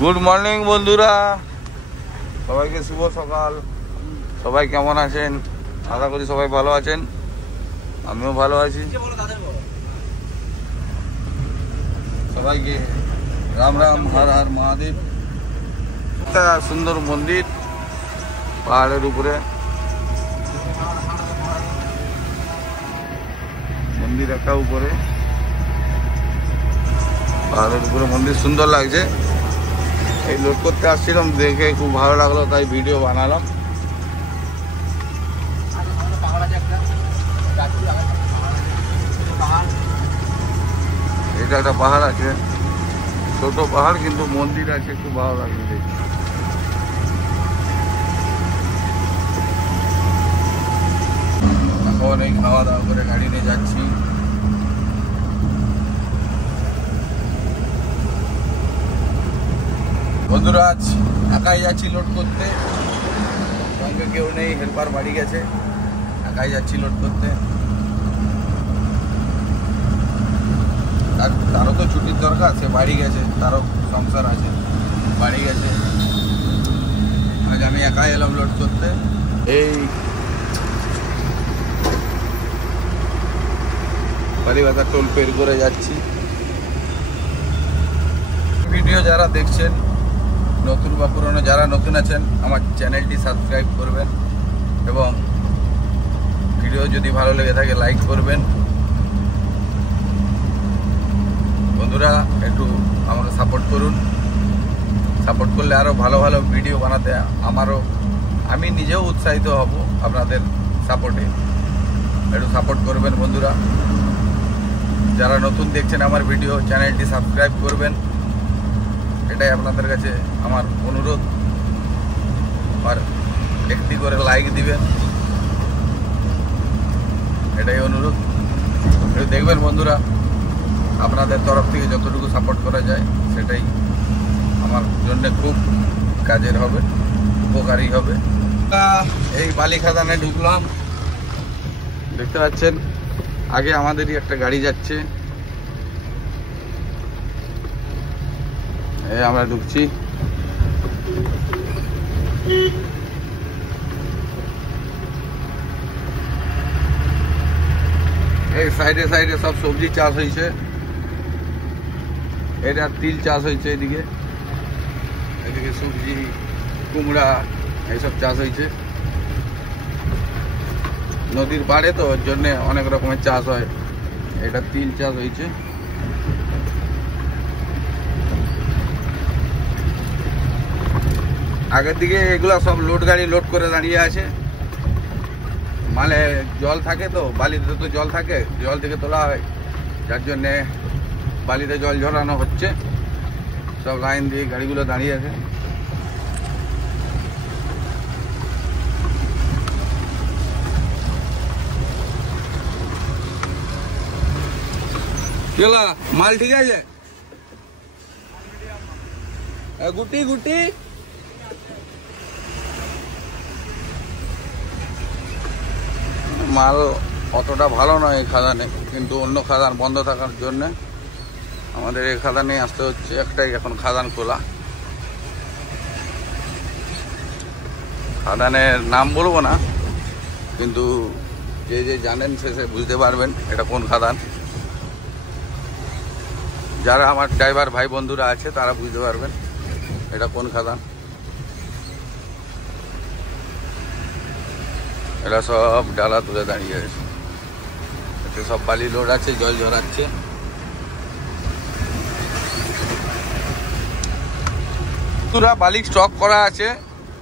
Good morning বন্ধুরা, সবাইকে শুভ সকাল। সবাই কেমন আছেন? আশা করি সবাই ভালো আছেন, আমিও ভালো আছি। সবাইকে রাম রাম, হর হর মহাদেব। একটা সুন্দর মন্দির পাহাড়ের উপরে, মন্দির একটা উপরে পাহাড়ের উপরে মন্দির, সুন্দর লাগছে। এই লোড করতে আসছিলাম, দেখে খুব ভালো লাগলো, তাই ভিডিও বানালাম। এটা একটা পাহাড় আছে, ছোট পাহাড়, কিন্তু মন্দির আছে, খুব ভালো লাগছে দেখতে। এখন এই খাওয়া দাওয়া করে গাড়ি নিয়ে যাচ্ছি। বন্ধুরা আজ একাই যাচ্ছি লোড করতে, সঙ্গে কেউ নেই, হেল্পার বাড়ি গেছে। একাই যাচ্ছি লোড করতে। তারও তো ছুটির দরকার, সে বাড়ি গেছে, তারও সংসার আছে, বাড়ি গেছে। আজ আমি একাই এলাম লোড করতে। এই বাড়িবাজার টোল পের করে যাচ্ছি। ভিডিও যারা দেখছেন, নতুন বা পুরনো, যারা নতুন আছেন, আমার চ্যানেলটি সাবস্ক্রাইব করবেন এবং ভিডিও যদি ভালো লেগে থাকে লাইক করবেন। বন্ধুরা একটু আমাকে সাপোর্ট করুন, সাপোর্ট করলে আরও ভালো ভালো ভিডিও বানাতে আমি নিজেও উৎসাহিত হব। আপনাদের সাপোর্টে একটু সাপোর্ট করবেন বন্ধুরা। যারা নতুন দেখছেন আমার ভিডিও, চ্যানেলটি সাবস্ক্রাইব করবেন, এটাই আপনাদের কাছে আমার অনুরোধ। আর একটি করে লাইক দিবেন, এটাই অনুরোধ। একটু দেখবেন বন্ধুরা, আপনাদের তরফ থেকে যতটুকু সাপোর্ট করা যায় সেটাই আমার জন্য খুব কাজের হবে, উপকারী হবে। এই বালি খাদানে ঢুকলাম, দেখতে পাচ্ছেন আগে আমাদেরই একটা গাড়ি যাচ্ছে, আমরা ঢুকছি। এই সাইডে সাইডে সব সবজি চাষ হয়েছে, এটা তিল চাষ হয়েছে, এদিকে সবজি, কুমড়া, এইসব চাষ হয়েছে। নদীর পাড়ে তো, ওর জন্য অনেক রকমের চাষ হয়। এটা তিল চাষ হয়েছে। আগের দিকে এগুলা সব লোড গাড়ি লোড করে দাঁড়িয়ে আছে। মানে জল থাকে তো, বালিতে তো জল থাকে, জল থেকে তোলা হয়, যার জন্যে বালিতে জল ঝরানো হচ্ছে। সব লাইন দিয়ে গাড়িগুলো দাঁড়িয়ে আছে। মাল ঠিক আছে? গুটি গুটি মাল অতটা ভালো নয় এই খাদানে, কিন্তু অন্য খাদান বন্ধ থাকার জন্য আমাদের এই খাদানে আসতে হচ্ছে। একটাই এখন খাদান খোলা। খাদানের নাম বলবো না, কিন্তু যে যে জানেন সে বুঝতে পারবেন এটা কোন খাদান। যারা আমার ড্রাইভার ভাই বন্ধুরা আছে তারা বুঝতে পারবেন এটা কোন খাদান। এরা সব ডালা তুলে দাঁড়িয়ে আছে, এতে সব বালি লোড আছে, জল ঝরাচ্ছে। পুরা বালি স্টক করা আছে,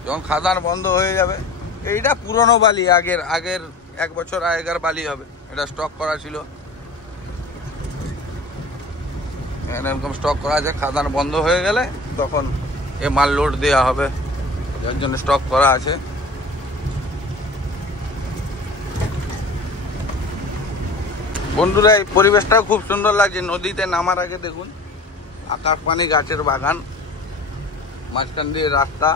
যখন খাদান বন্ধ হয়ে যাবে। এইটা পুরনো বালি, আগের 1 বছর আগের বালি হবে। এটা স্টক করা ছিল, এরকম স্টক করা আছে। খাদান বন্ধ হয়ে গেলে তখন এ মাল লোড দেওয়া হবে, যার জন্য স্টক করা আছে। বন্ধুরা এই পরিবেশটাও খুব সুন্দর লাগছে। নদীতে নামার আগে দেখুন আকাশ পানি, গাছের বাগান, মাঝখান দিয়ে রাস্তা।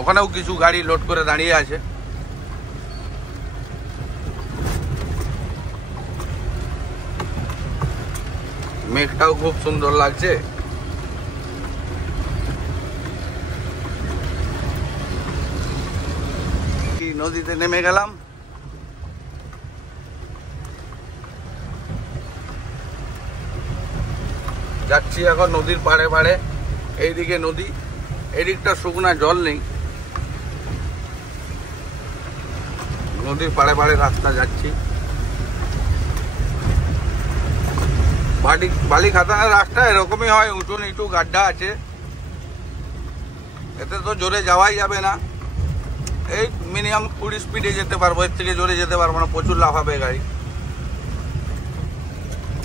ওখানেও কিছু গাড়ি লোড করে দাঁড়িয়ে আছে। মেঘটাও খুব সুন্দর লাগছে। কি নদীতে নেমে গেলাম। যাচ্ছি এখন নদীর পাড়ে পাড়ে। এইদিকে নদী, এদিকটা শুকনা জল নেই, নদীর পাড়ে পাড়ে রাস্তা যাচ্ছি। বালি খাতানের রাস্তা এরকমই হয়, উঁচু নিচু গাড্ডা আছে, এতে তো জোরে যাওয়াই যাবে না। এই মিনিমাম 20 স্পিডে যেতে পারবো, এর থেকে জোরে যেতে পারবো না, প্রচুর লাফাবে গাড়ি।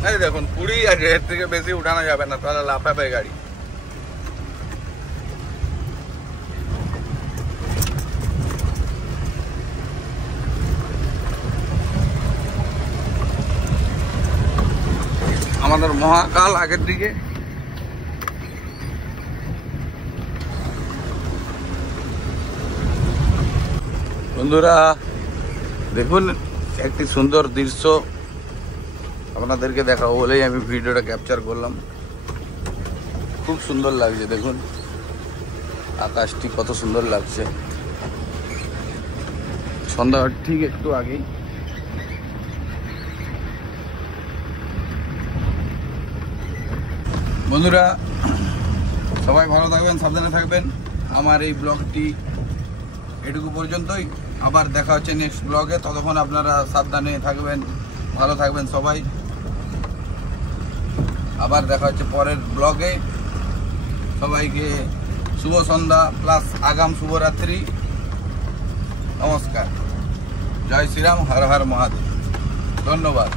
এই দেখুন 20 আছে, এর থেকে বেশি উঠানো যাবে না, তাহলে লাফাবে গাড়ি। আমাদের মহাকাল আগের দিকে। বন্ধুরা দেখুন একটি সুন্দর দৃশ্য আপনাদেরকে দেখাবো বলেই আমি ভিডিওটা ক্যাপচার করলাম। খুব সুন্দর লাগছে, দেখুন আকাশটি কত সুন্দর লাগছে। সন্ধ্যা ঠিক একটু আগেই। বন্ধুরা সবাই ভালো থাকবেন, সাবধানে থাকবেন। আমার এই ব্লগটি এটুকু পর্যন্তই, আবার দেখা হচ্ছে নেক্সট ব্লগে। ততক্ষণ আপনারা সাবধানে থাকবেন, ভালো থাকবেন সবাই। আবার দেখা হচ্ছে পরের ব্লগে। সবাইকে শুভ সন্ধ্যা প্লাস আগাম শুভরাত্রি। নমস্কার, জয় শ্রীরাম, হর হর মহাদেব, ধন্যবাদ।